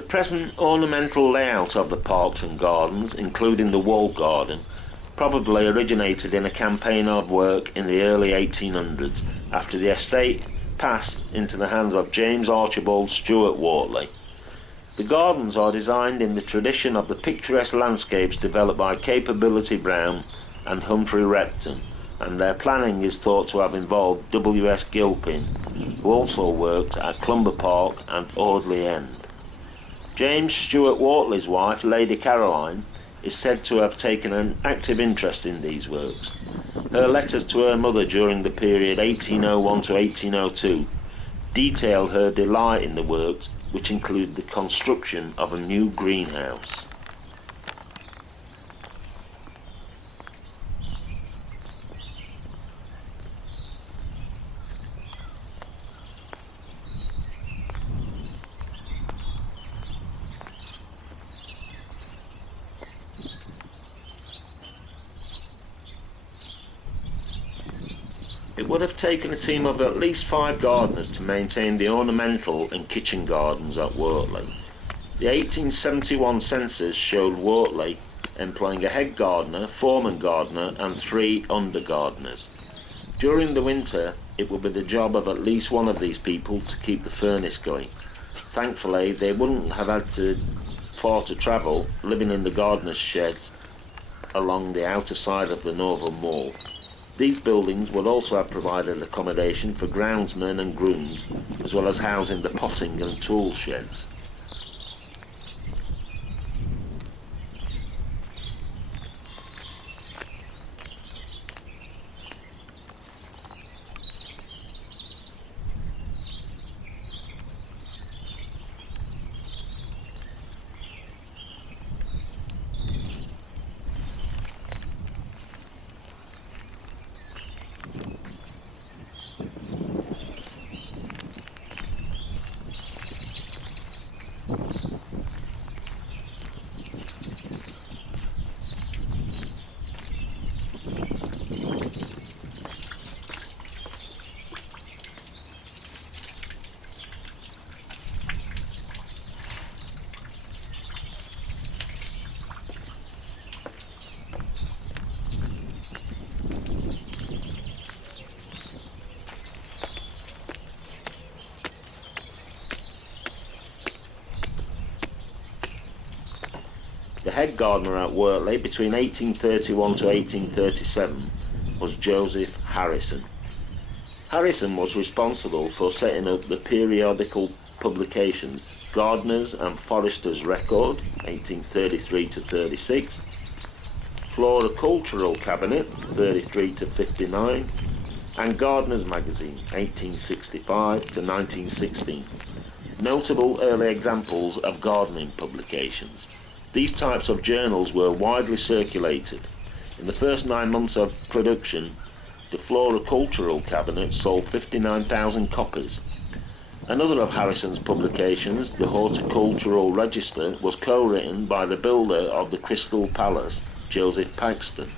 The present ornamental layout of the parks and gardens, including the walled garden, probably originated in a campaign of work in the early 1800s after the estate passed into the hands of James Archibald Stewart Wortley. The gardens are designed in the tradition of the picturesque landscapes developed by Capability Brown and Humphrey Repton, and their planning is thought to have involved W.S. Gilpin, who also worked at Clumber Park and Audley End. James Stewart Wortley's wife, Lady Caroline, is said to have taken an active interest in these works. Her letters to her mother during the period 1801 to 1802 detail her delight in the works, which include the construction of a new greenhouse. It would have taken a team of at least 5 gardeners to maintain the ornamental and kitchen gardens at Wortley. The 1871 census showed Wortley employing a head gardener, foreman gardener and 3 under gardeners. During the winter, it would be the job of at least one of these people to keep the furnace going. Thankfully, they wouldn't have had far to travel, living in the gardener's sheds along the outer side of the northern wall. These buildings would also have provided accommodation for groundsmen and grooms, as well as housing the potting and tool sheds. The head gardener at Wortley between 1831 to 1837 was Joseph Harrison. Harrison was responsible for setting up the periodical publications Gardeners and Foresters Record 1833 to 36, Floricultural Cabinet 33 to 59, and Gardeners Magazine 1865 to 1916. Notable early examples of gardening publications. These types of journals were widely circulated. In the first 9 months of production, the Floricultural Cabinet sold 59,000 copies. Another of Harrison's publications, the Horticultural Register, was co-written by the builder of the Crystal Palace, Joseph Paxton.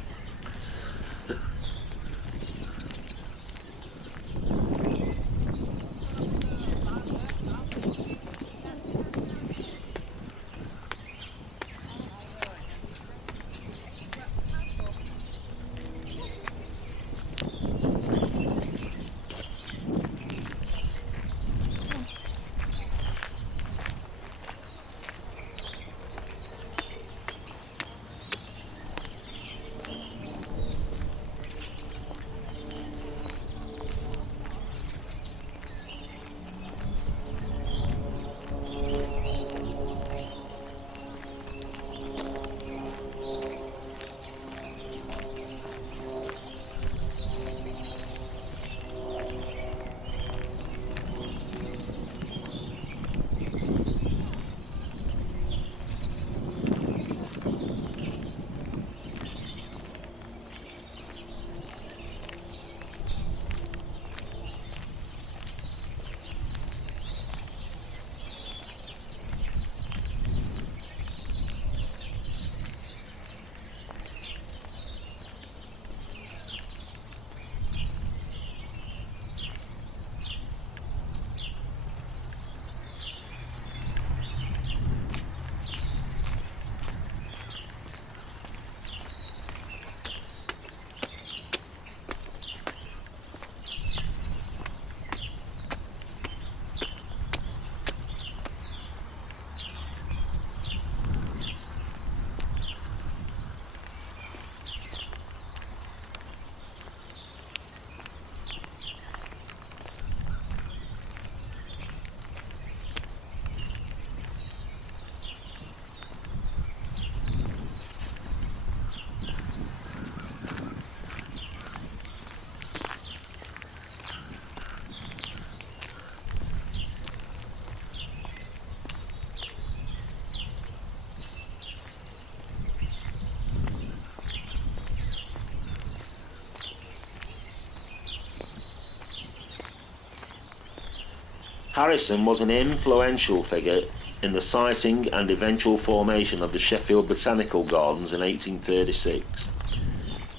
Harrison was an influential figure in the siting and eventual formation of the Sheffield Botanical Gardens in 1836.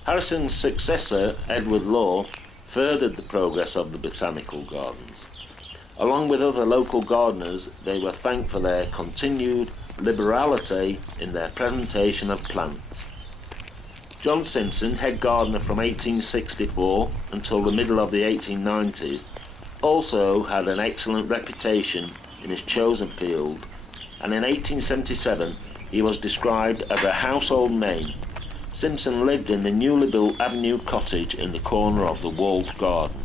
Harrison's successor, Edward Law, furthered the progress of the Botanical Gardens. Along with other local gardeners, they were thanked for their continued liberality in their presentation of plants. John Simpson, head gardener from 1864 until the middle of the 1890s, also had an excellent reputation in his chosen field, and in 1877 he was described as a household name. Simpson lived in the newly built Avenue cottage in the corner of the walled garden.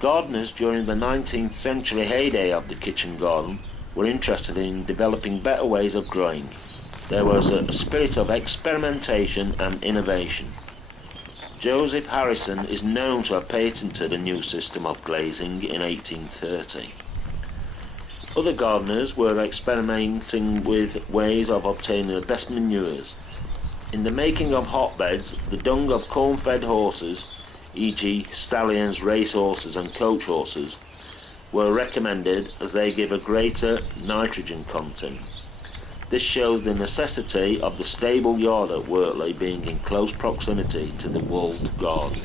Gardeners during the 19th century heyday of the kitchen garden were interested in developing better ways of growing. There was a spirit of experimentation and innovation. Joseph Harrison is known to have patented a new system of glazing in 1830. Other gardeners were experimenting with ways of obtaining the best manures. In the making of hotbeds, the dung of corn-fed horses, e.g. stallions, racehorses and coach horses, were recommended as they give a greater nitrogen content. This shows the necessity of the stable yard at Wortley being in close proximity to the walled garden.